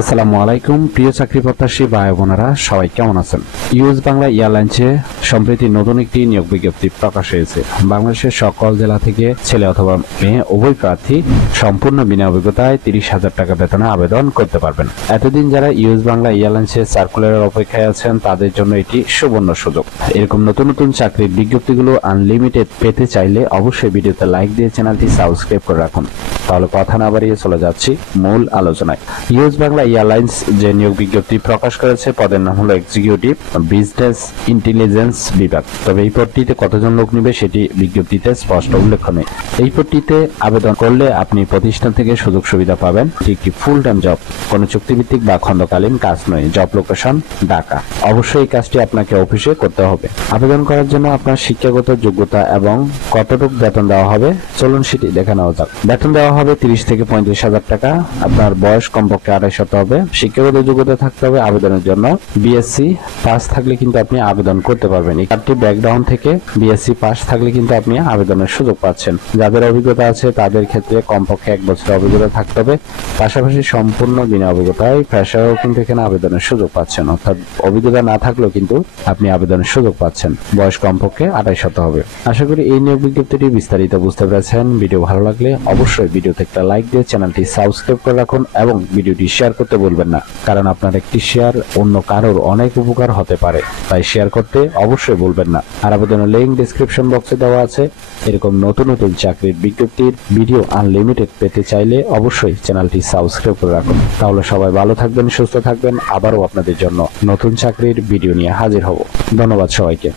আসসালামু আলাইকুম প্রিয় চাকরি প্রত্যাশী ভাই বোনেরা, সবাই কেমন আছেন? ইউএস বাংলা এয়ারলাইন্সে সম্প্রতি নতুন একটি নিয়োগ বিজ্ঞপ্তি প্রকাশ হয়েছে। বাংলাদেশের সকল জেলা থেকে ছেলে অথবা মেয়ে উভয় প্রার্থী সম্পূর্ণ বিনা অভিজ্ঞতায় 30,000 টাকা বেতনে আবেদন করতে পারবেন। এতদিন যারা ইউএস বাংলা এয়ারলাইন্সের সার্কুলারের অপেক্ষায় আছেন তাদের জন্য এটি সুবর্ণ সুযোগ। এরকম নতুন নতুন চাকরির বিজ্ঞপ্তিগুলো আনলিমিটেড পেতে চাইলে অবশ্যই ভিডিওতে লাইক দিয়ে চ্যানেলটি সাবস্ক্রাইব করে রাখুন। তাহলে কথা না বাড়িয়ে চলে যাচ্ছি মূল আলোচনায়। ইউএস বাংলা এয়ারলাইন্স যে নিয়োগ বিজ্ঞপ্তি প্রকাশ করেছে পদের নাম হলো এক্সিকিউটিভ বিজনেস ইন্টেলিজেন্স বিভাগ। তবে এই পদটিতে কতজন লোক নেবে সেটি বিজ্ঞপ্তিতে স্পষ্ট উল্লেখ নেই। এই পদটিতে আবেদন করলে আপনি প্রতিষ্ঠান থেকে সুযোগ সুবিধা পাবেন। এটি একটি ফুল টাইম জব, কোনো চুক্তিভিত্তিক বা খণ্ডকালীন কাজ নয়। Job location Dhaka. অবশ্যই এই কাজটি আপনাকে অফিসে করতে হবে। আবেদন করার জন্য আপনার শিক্ষাগত যোগ্যতা এবং কতটুকু বেতন দেওয়া হবে চলুন সেটি দেখে নেওয়া যাক। বেতন দেওয়া হবে 30 থেকে 35,000 টাকা। আপনার বয়স কমপক্ষে 28 হবে। শিক্ষাগত যোগ্যতা থাকতে হবে আবেদনের জন্য বিএসসি পাস থাকলে কিন্তু আপনি আবেদন করতে পারবেন। এই চারটি ব্যাকগ্রাউন্ড থেকে বিএসসি পাস থাকলে কিন্তু আপনি আবেদনের সুযোগ পাচ্ছেন। যাদের অভিজ্ঞতা আছে তাদের ক্ষেত্রে কমপক্ষে 1 বছরের অভিজ্ঞতা থাকতে হবে। পাশাপাশি সম্পূর্ণ বিনা অভিজ্ঞতায় ফ্রেশারও কিন্তু এখানে আবেদনের সুযোগ পাচ্ছেন। অর্থাৎ অভিজ্ঞতা না থাকলেও কিন্তু আপনি আবেদনের সুযোগ পাচ্ছেন। বয়স কমপক্ষে 28 হবে। আশা করি এই নিয়োগ বিজ্ঞপ্তিটি বিস্তারিত বুঝতে পেরেছেন। ভিডিও ভালো লাগলে অবশ্যই ভিডিওতে একটা লাইক দিয়ে চ্যানেলটি সাবস্ক্রাইব করে রাখুন এবং ভিডিওটি শেয়ার করতে ভুলবেন না, কারণ আপনার একটি শেয়ার অন্য কারোর অনেক উপকার হতে পারে। তাই শেয়ার করতে অবশ্যই ভুলবেন না। আর আবেদনের লিংক ডেসক্রিপশন বক্সে দেওয়া আছে। এরকম নতুন নতুন চাকরির বিজ্ঞপ্তির ভিডিও আনলিমিটেড পেতে চাইলে অবশ্যই চ্যানেলটি সাবস্ক্রাইব করে রাখুন। তাহলে সবাই ভালো থাকবেন, সুস্থ থাকবেন। আবারও আপনাদের জন্য নতুন চাকরির ভিডিও নিয়ে হাজির হব। ধন্যবাদ সবাইকে।